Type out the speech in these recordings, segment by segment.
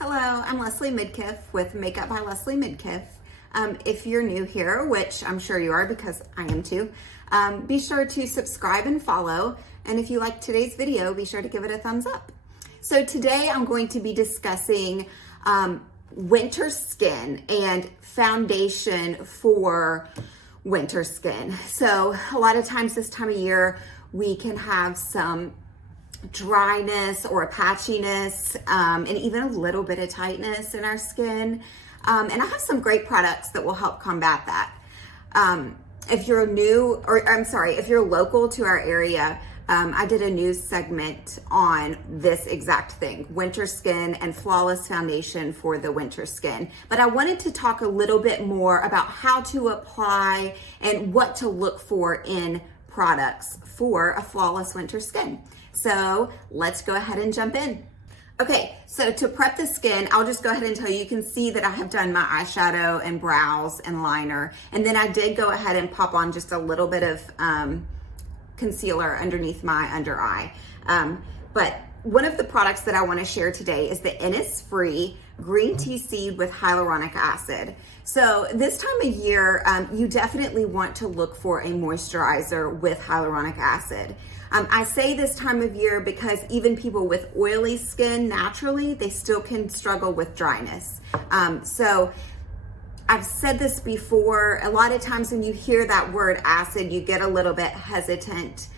Hello, I'm Leslie Midkiff with Makeup by Leslie Midkiff. If you're new here, which I'm sure you are because I am too, be sure to subscribe and follow. And if you like today's video, be sure to give it a thumbs up. So today I'm going to be discussing winter skin and foundation for winter skin. So a lot of times this time of year, we can have some dryness or a patchiness and even a little bit of tightness in our skin. And I have some great products that will help combat that. If you're new, or I'm sorry, if you're local to our area, I did a news segment on this exact thing, winter skin and flawless foundation for the winter skin. But I wanted to talk a little bit more about how to apply and what to look for in products for a flawless winter skin. So let's go ahead and jump in. Okay, so to prep the skin, I'll just go ahead and tell you, you can see that I have done my eyeshadow and brows and liner. And then I did go ahead and pop on just a little bit of concealer underneath my under eye. But one of the products that I want to share today is the Innisfree green tea seed with hyaluronic acid. So this time of year, you definitely want to look for a moisturizer with hyaluronic acid. I say this time of year because even people with oily skin naturally, they still can struggle with dryness. So I've said this before, a lot of times when you hear that word acid, you get a little bit hesitant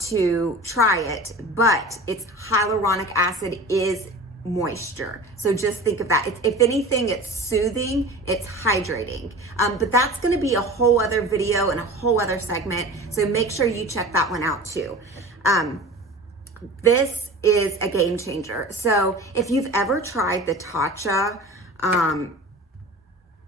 to try it, but it's hyaluronic acid is moisture. So just think of that. If anything, it's soothing, it's hydrating. But that's going to be a whole other video and a whole other segment. So make sure you check that one out too. This is a game changer. So if you've ever tried the Tatcha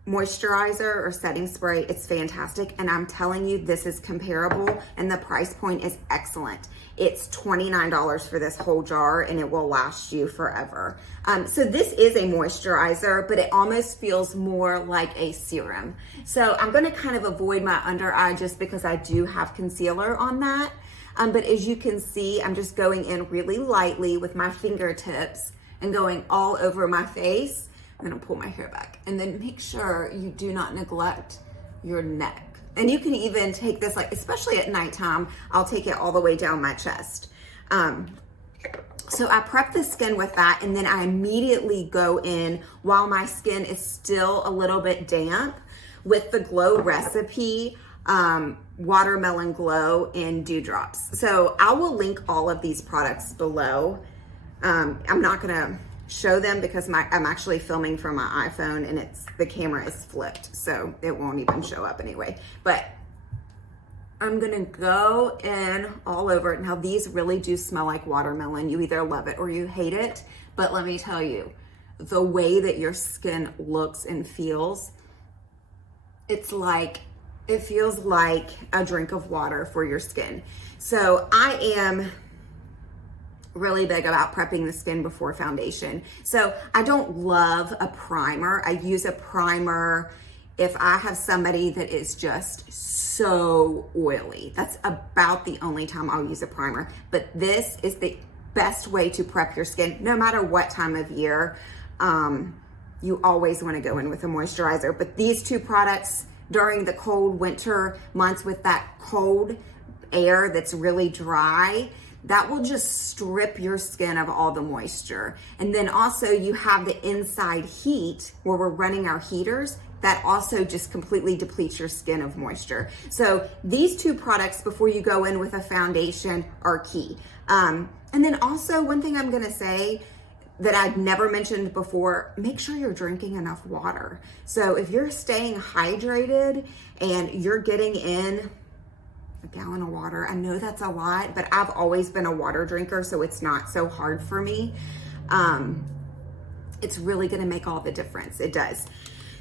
moisturizer or setting spray, it's fantastic. And I'm telling you, this is comparable and the price point is excellent. It's $29 for this whole jar and it will last you forever. So this is a moisturizer, but it almost feels more like a serum. So I'm gonna kind of avoid my under eye just because I do have concealer on that. But as you can see, I'm just going in really lightly with my fingertips and going all over my face. I'm gonna pull my hair back and then make sure you do not neglect your neck. And you can even take this, like, especially at nighttime, I'll take it all the way down my chest. So I prep the skin with that and then I immediately go in while my skin is still a little bit damp with the Glow Recipe Watermelon Glow in Dewdrops. So I will link all of these products below. I'm not gonna show them because I'm actually filming from my iPhone and the camera is flipped, so it won't even show up anyway. But I'm gonna go in all over it. Now these really do smell like watermelon. You either love it or you hate it, but let me tell you, the way that your skin looks and feels, it feels like a drink of water for your skin. So I am really big about prepping the skin before foundation. So I don't love a primer. I use a primer if I have somebody that is just so oily. That's about the only time I'll use a primer. But this is the best way to prep your skin, no matter what time of year. You always want to go in with a moisturizer. But these two products during the cold winter months with that cold air that's really dry, that will just strip your skin of all the moisture. And then also you have the inside heat where we're running our heaters that also just completely depletes your skin of moisture. So these two products before you go in with a foundation are key. And then also one thing I'm gonna say that I'd never mentioned before, make sure you're drinking enough water. So if you're staying hydrated and you're getting in a gallon of water. I know that's a lot, but I've always been a water drinker, so it's not so hard for me. It's really gonna make all the difference. It does.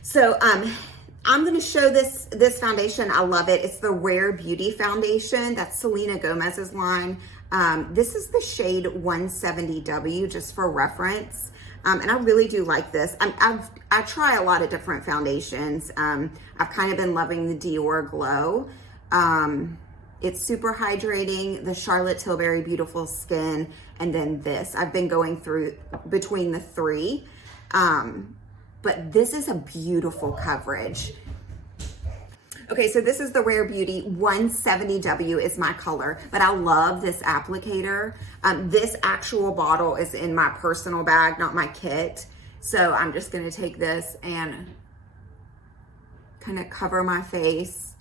So I'm gonna show this foundation. I love it. It's the Rare Beauty Foundation. That's Selena Gomez's line. This is the shade 170W, just for reference. And I really do like this. I try a lot of different foundations. I've kind of been loving the Dior Glow. It's super hydrating, the Charlotte Tilbury Beautiful Skin, and then this. I've been going through between the three. But this is a beautiful coverage. Okay, so this is the Rare Beauty 170W is my color, but I love this applicator. This actual bottle is in my personal bag, not my kit. So I'm just gonna take this and kind of cover my face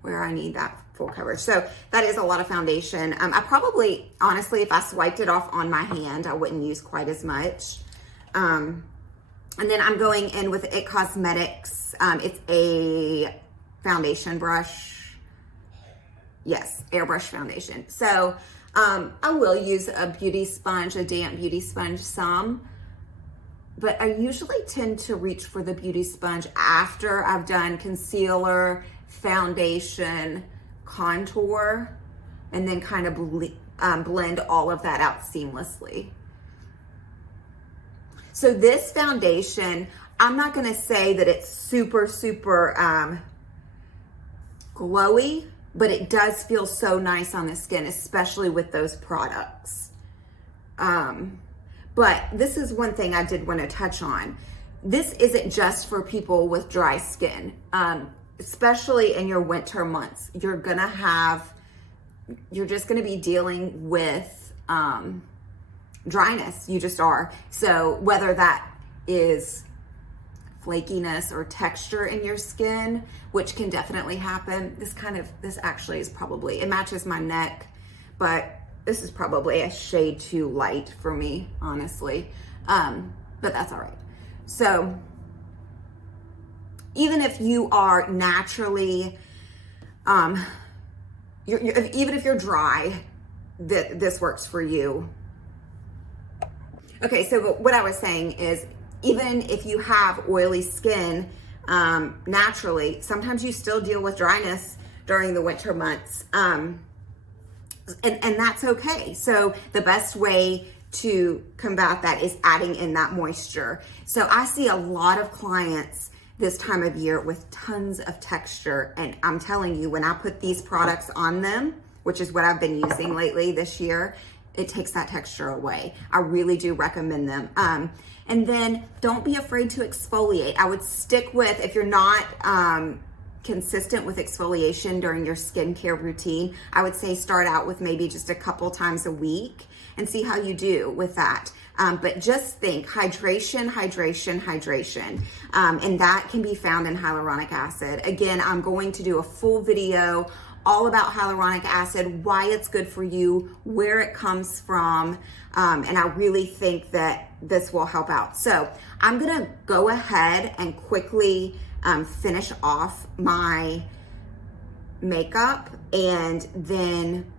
where I need that full coverage. So that is a lot of foundation. I probably, honestly, if I swiped it off on my hand, I wouldn't use quite as much. And then I'm going in with IT Cosmetics. It's a foundation brush. Yes, airbrush foundation. So I will use a beauty sponge, a damp beauty sponge some, but I usually tend to reach for the beauty sponge after I've done concealer, foundation, contour, and then kind of blend all of that out seamlessly. So this foundation, I'm not gonna say that it's super, super glowy, but it does feel so nice on the skin, especially with those products. But this is one thing I did want to touch on. This isn't just for people with dry skin, especially in your winter months. You're just gonna be dealing with dryness. You just are. So whether that is flakiness or texture in your skin, which can definitely happen. This actually is probably, it matches my neck, but this is probably a shade too light for me, honestly. But that's all right. So even if you are naturally, even if you're dry, this works for you. Okay, so what I was saying is, even if you have oily skin naturally, sometimes you still deal with dryness during the winter months, and that's okay. So the best way to combat that is adding in that moisture. So I see a lot of clients this time of year with tons of texture, and I'm telling you, when I put these products on them, which is what I've been using lately this year, it takes that texture away. I really do recommend them. And then don't be afraid to exfoliate. I would stick with, if you're not consistent with exfoliation during your skincare routine, I would say start out with maybe just a couple times a week and see how you do with that. But just think hydration, hydration, hydration. And that can be found in hyaluronic acid. Again, I'm going to do a full video all about hyaluronic acid, why it's good for you, where it comes from, and I really think that this will help out. So I'm gonna go ahead and quickly finish off my makeup, and then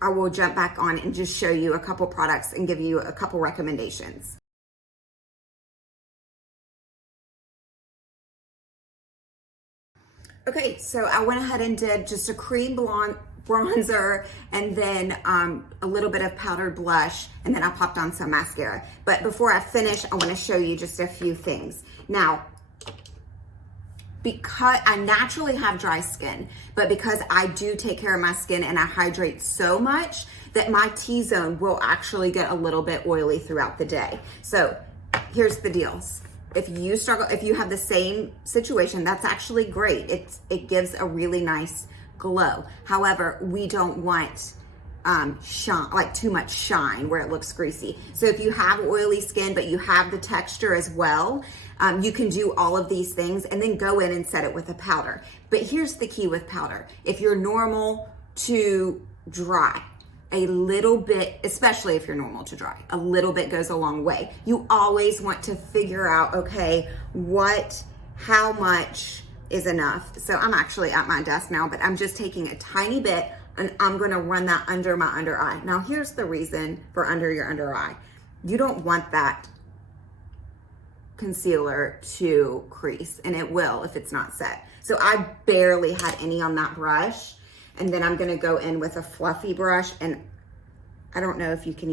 I will jump back on and just show you a couple products and give you a couple recommendations. Okay, so I went ahead and did just a cream blonde bronzer and then a little bit of powdered blush, and then I popped on some mascara. But before I finish, I want to show you just a few things. Now, because I naturally have dry skin, but because I do take care of my skin and I hydrate so much that my T-zone will actually get a little bit oily throughout the day. So here's the deals. If you struggle, if you have the same situation, that's actually great. It gives a really nice glow. However, we don't want shine, like too much shine where it looks greasy. So if you have oily skin, but you have the texture as well, you can do all of these things and then go in and set it with a powder. But here's the key with powder. If you're normal to dry, a little bit, especially if you're normal to dry, a little bit goes a long way. You always want to figure out, okay, how much is enough? So I'm actually at my desk now, but I'm just taking a tiny bit and I'm gonna run that under my under eye. Now here's the reason for under your under eye. You don't want that concealer to crease, and it will if it's not set. So I barely had any on that brush. And then I'm gonna go in with a fluffy brush, and I don't know if you can't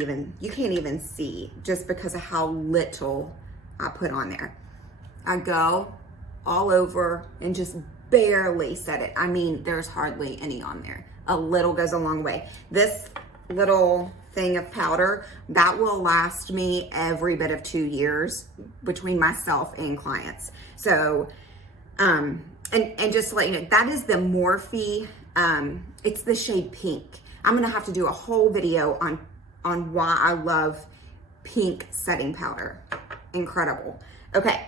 even see just because of how little I put on there. I go all over and just barely set it. I mean, there's hardly any on there. A little goes a long way. This little thing of powder, that will last me every bit of 2 years between myself and clients. So, and just to let you know, that is the Morphe, it's the shade pink. I'm gonna have to do a whole video on why I love pink setting powder. Incredible. Okay,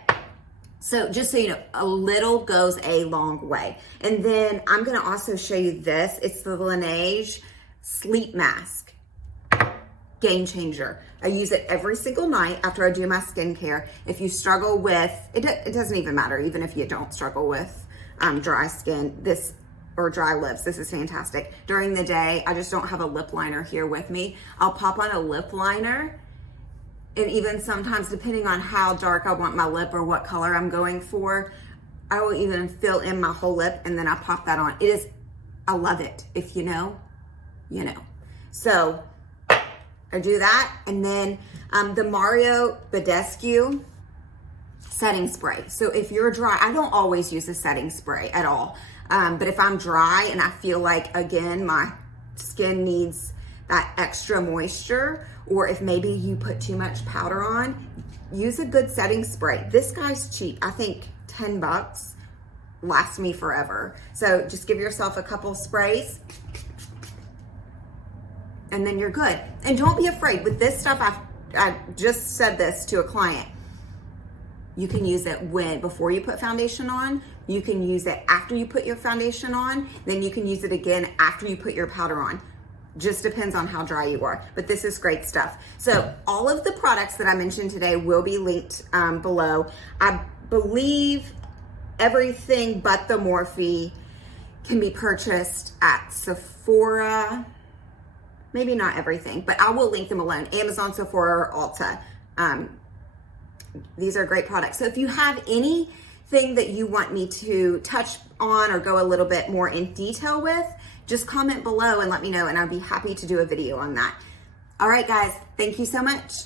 so just so you know, a little goes a long way. And then I'm gonna also show you this. It's the Laneige Sleep Mask. Game changer. I use it every single night after I do my skincare. If you struggle with, it doesn't even matter, even if you don't struggle with dry skin, or dry lips, this is fantastic. During the day, I just don't have a lip liner here with me. I'll pop on a lip liner, and even sometimes, depending on how dark I want my lip or what color I'm going for, I will even fill in my whole lip and then I pop that on. I love it. If you know, you know. So I do that, and then the Mario Badescu setting spray. So if you're dry, I don't always use a setting spray at all. But if I'm dry and I feel like, again, my skin needs that extra moisture, or if maybe you put too much powder on, use a good setting spray. This guy's cheap. I think 10 bucks lasts me forever. So just give yourself a couple sprays and then you're good. And don't be afraid. With this stuff, I just said this to a client. You can use it before you put foundation on. You can use it after you put your foundation on. Then you can use it again after you put your powder on. Just depends on how dry you are. But this is great stuff. So all of the products that I mentioned today will be linked below. I believe everything but the Morphe can be purchased at Sephora. Maybe not everything, but I will link them alone. Amazon, Sephora, or Ulta. These are great products. So if you have anything that you want me to touch on or go a little bit more in detail with, just comment below and let me know, and I'd be happy to do a video on that. All right, guys, thank you so much.